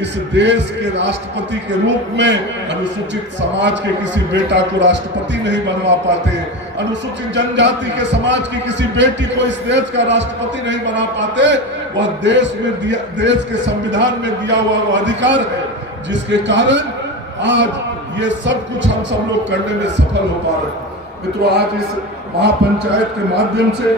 इस देश के राष्ट्रपति के रूप में अनुसूचित समाज के किसी बेटा को राष्ट्रपति नहीं बनवा पाते, अनुसूचित जनजाति के समाज की किसी बेटी को इस देश का राष्ट्रपति नहीं बना पाते, वह देश के संविधान में दिया हुआ वो अधिकार है जिसके कारण आज ये सब कुछ हम सब लोग करने में सफल हो पा रहे हैं। मित्रों, आज इस महापंचायत के माध्यम से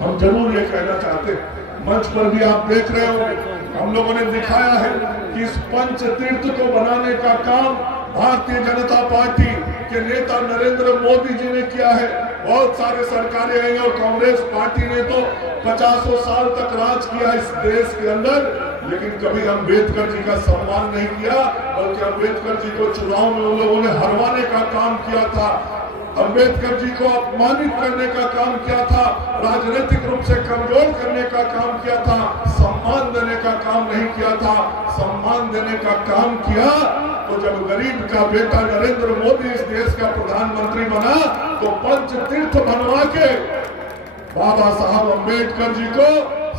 हम जरूर ये कहना चाहते हैं, मंच पर भी आप देख रहे हो हम लोगों ने दिखाया है कि इस पंच तीर्थ को बनाने का काम भारतीय जनता पार्टी के नेता नरेंद्र मोदी जी ने किया है। बहुत सारे सरकारें आई और कांग्रेस पार्टी ने तो 50 साल तक राज किया इस देश के अंदर, लेकिन कभी अम्बेडकर जी का सम्मान नहीं किया, बल्कि अम्बेडकर जी को चुनाव में उन लोगों ने हरवाने का काम किया था, अम्बेडकर जी को अपमानित करने का काम किया था, राजनीतिक रूप से कमजोर करने का काम किया था, सम्मान देने का काम नहीं किया था। सम्मान देने का काम किया तो जब गरीब का बेटा नरेंद्र मोदी इस देश का प्रधानमंत्री बना तो पंच तीर्थ बनवा के बाबा साहब अम्बेडकर जी को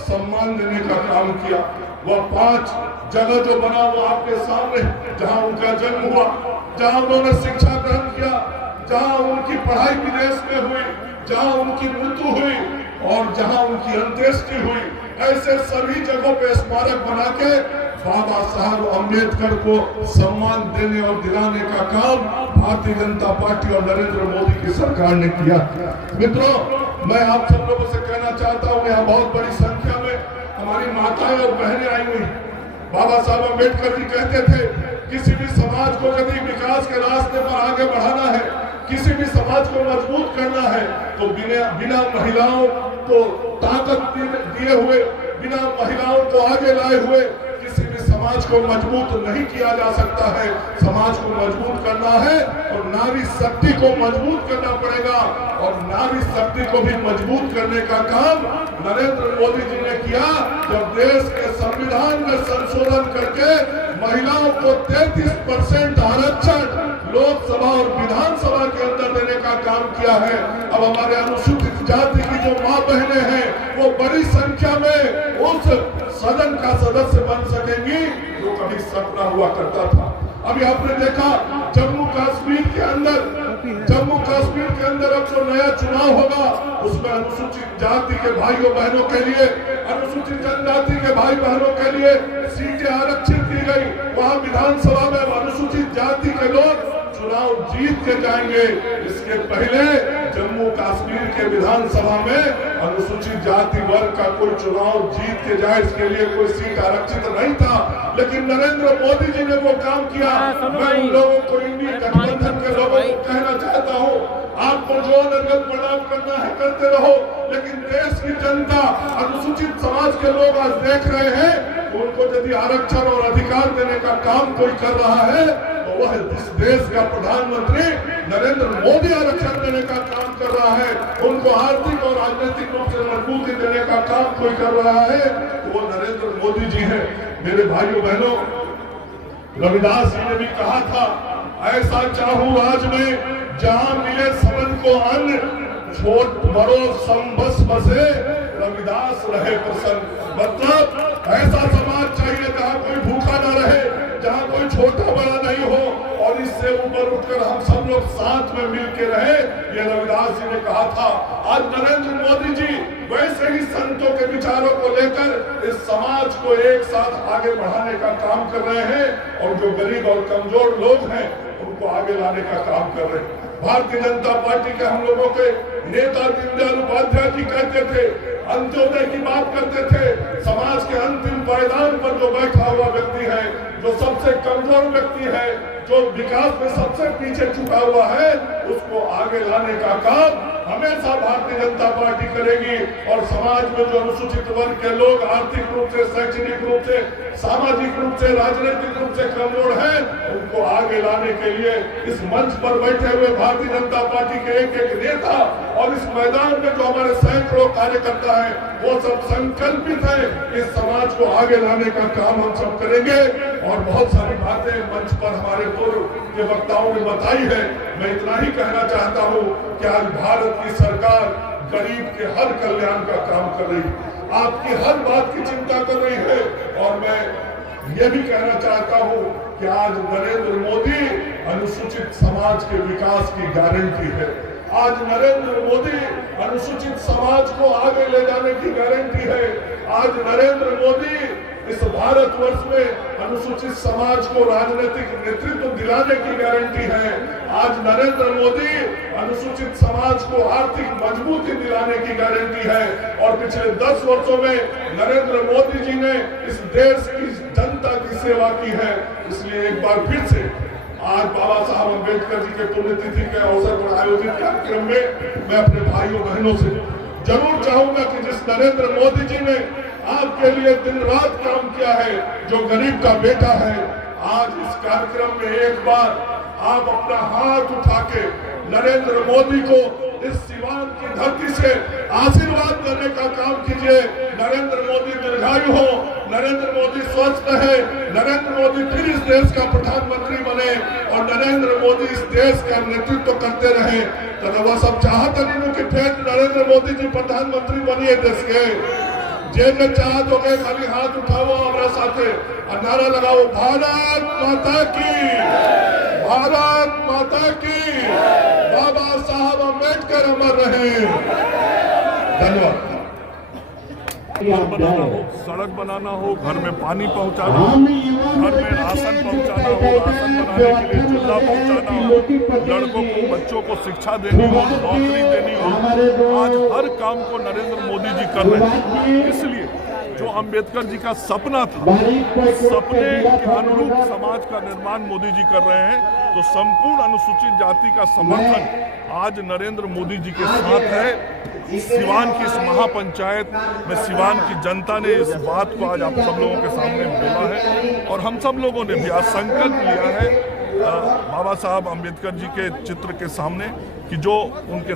सम्मान देने का काम किया। वह 5 जगह जो बना वो आपके सामने, जहां उनका जन्म हुआ, जहां उन्होंने शिक्षा ग्रहण किया, जहां उनकी पढ़ाई विदेश में हुई, जहां उनकी मृत्यु हुई और जहां उनकी अंत्येष्टि हुई, ऐसे सभी जगहों पे स्मारक बना के बाबा साहब अम्बेडकर को सम्मान देने और दिलाने का काम भारतीय जनता पार्टी और नरेंद्र मोदी की सरकार ने किया। मित्रों, मैं आप सब लोगों से कहना चाहता हूँ, यहाँ बहुत बड़ी संख्या में हमारी माताएं और बहनें आई हुई। बाबा साहब अम्बेडकर जी कहते थे, किसी भी समाज को यदि विकास के रास्ते पर आगे बढ़ाना है, किसी भी समाज को मजबूत करना है, तो बिना महिलाओं को ताकत दिए हुए, बिना महिलाओं को आगे लाए हुए किसी भी समाज को मजबूत नहीं किया जा सकता है। समाज को मजबूत करना है और नारी शक्ति को मजबूत करना पड़ेगा, और नारी शक्ति को भी मजबूत करने का काम नरेंद्र मोदी जी ने किया जब देश के संविधान में संशोधन करके महिलाओं को 33% आरक्षण लोकसभा और विधानसभा के अंदर देने का काम किया है। अब हमारे अनुसूचित जाति की जो माँ बहनें हैं वो बड़ी संख्या में उस सदन का सदस्य बन सकेंगी जो कभी सपना हुआ करता था। अभी आपने देखा जम्मू कश्मीर के अंदर अब जो नया चुनाव होगा उसमें अनुसूचित जाति के भाइयों बहनों के लिए, अनुसूचित जनजाति के भाई बहनों के लिए सीटें आरक्षित की गई। वहाँ विधानसभा में अनुसूचित जाति के लोग चुनाव जीत के जाएंगे। इसके पहले जम्मू कश्मीर के विधानसभा में अनुसूचित जाति वर्ग का कोई चुनाव जीत के जाए, इसके लिए कोई सीट आरक्षित नहीं था, लेकिन नरेंद्र मोदी जी ने वो काम किया। मैं उन लोगों को, इंडिया गठबंधन के लोगों को कहना चाहता हूँ, आपको जो नरगत प्रणाम करना है करते रहो, लेकिन देश की जनता, अनुसूचित समाज के लोग आज देख रहे हैं, उनको यदि आरक्षण और अधिकार देने का काम कोई कर रहा है तो वह इस देश का प्रधानमंत्री नरेंद्र मोदी आरक्षण देने का काम कर रहा है। उनको आर्थिक और राजनीतिक रूप से मजबूती देने का काम कोई कर रहा है तो वो नरेंद्र मोदी जी है। मेरे भाइयों बहनों, रविदास जी ने भी कहा था, ऐसा चाहूं आज मैं जहां मिले सबन को अन्न, छोट बड़ो संबस बसे रविदास रहे प्रसन्न। मतलब ऐसा समाज चाहिए जहाँ कोई भूखा ना रहे, जहाँ कोई छोटा बड़ा नहीं हो, और इससे ऊपर उठकर हम सब लोग साथ में मिल के रहे। ये रविदास जी ने कहा था। आज नरेंद्र मोदी जी वैसे ही संतों के विचारों को लेकर इस समाज को एक साथ आगे बढ़ाने का काम कर रहे हैं, और जो गरीब और कमजोर लोग हैं उनको आगे लाने का काम कर रहे हैं। भारतीय जनता पार्टी के हम लोगों के नेता दीनदयाल उपाध्याय जी कहते थे, अंत्योदय की बात करते थे। समाज के अंतिम पायदान पर जो बैठा हुआ व्यक्ति है, जो सबसे कमजोर व्यक्ति है, जो विकास में सबसे पीछे छुटा हुआ है, उसको आगे लाने का काम हमेशा भारतीय जनता पार्टी करेगी। और समाज में जो अनुसूचित वर्ग के लोग आर्थिक रूप से, शैक्षणिक रूप से, सामाजिक रूप से, राजनीतिक रूप से कमजोर हैं, उनको आगे लाने के लिए इस मंच पर बैठे हुए भारतीय जनता पार्टी के एक एक नेता और इस मैदान में जो हमारे सैकड़ों कार्यकर्ता हैं, वो सब संकल्पित है इस समाज को आगे लाने का काम हम सब करेंगे। और बहुत सारी बातें मंच पर हमारे पूर्व के वक्ताओं ने बताई है। मैं इतना ही कहना चाहता हूँ कि आज भारत की सरकार गरीब के हर कल्याण का काम कर रही है, आपकी हर बात की चिंता कर रही है। और मैं ये भी कहना चाहता हूं कि आज नरेंद्र मोदी अनुसूचित समाज के विकास की गारंटी है। आज नरेंद्र मोदी अनुसूचित समाज को आगे ले जाने की गारंटी है। आज नरेंद्र मोदी इस भारतवर्ष में अनुसूचित समाज को राजनीतिक नेतृत्व दिलाने की गारंटी है। आज नरेंद्र मोदी अनुसूचित समाज को आर्थिक मजबूती दिलाने की गारंटी है। और पिछले 10 वर्षों में नरेंद्र मोदी जी ने इस देश की जनता की सेवा की है। इसलिए एक बार फिर से आज बाबा साहब अम्बेडकर जी के पुण्यतिथि के अवसर पर आयोजित कार्यक्रम में मैं अपने भाइयों बहनों से जरूर चाहूंगा कि जिस नरेंद्र मोदी जी ने आपके लिए दिन रात काम किया है, जो गरीब का बेटा है, आज इस कार्यक्रम में एक बार आप अपना हाथ उठा के नरेंद्र मोदी को इस सिवान की धरती से आशीर्वाद करने का काम कीजिए। नरेंद्र मोदी दीर्घायु हो, नरेंद्र मोदी स्वस्थ रहे, नरेंद्र मोदी फिर इस देश का प्रधानमंत्री बने और नरेंद्र मोदी इस देश का नेतृत्व करते रहे। तो वह सब चाहते नहीं कि फिर नरेंद्र मोदी जी प्रधानमंत्री बनिए देश के। जेब में चाहत हो गए खाली हाथ उठाओ हमारे साथ नारा लगाओ, भारत माता की, भारत माता की, बाबा साहब अम्बेडकर अमर रहे। धन्यवाद। बनाना हो, सड़क बनाना हो, घर में पानी पहुंचाना हो, घर में राशन पहुंचाना हो, राशन बनाने के लिए चूल्हा पहुंचाना हो, लड़कों को बच्चों को शिक्षा देनी हो, नौकरी देनी हो, आज हर काम को नरेंद्र मोदी जी कर रहे हैं। इसलिए जो अंबेडकर जी का सपना था, सपने के अनुरूप समाज का निर्माण मोदी जी कर रहे हैं। तो संपूर्ण अनुसूचित जाति का समर्थन आज नरेंद्र मोदी जी के साथ है। सिवान की इस महापंचायत में सिवान की जनता ने इस बात को आज आप सब लोगों के सामने बोला है और हम सब लोगों ने भी आज संकल्प लिया है बाबा साहब अम्बेडकर जी के चित्र के सामने कि जो उनके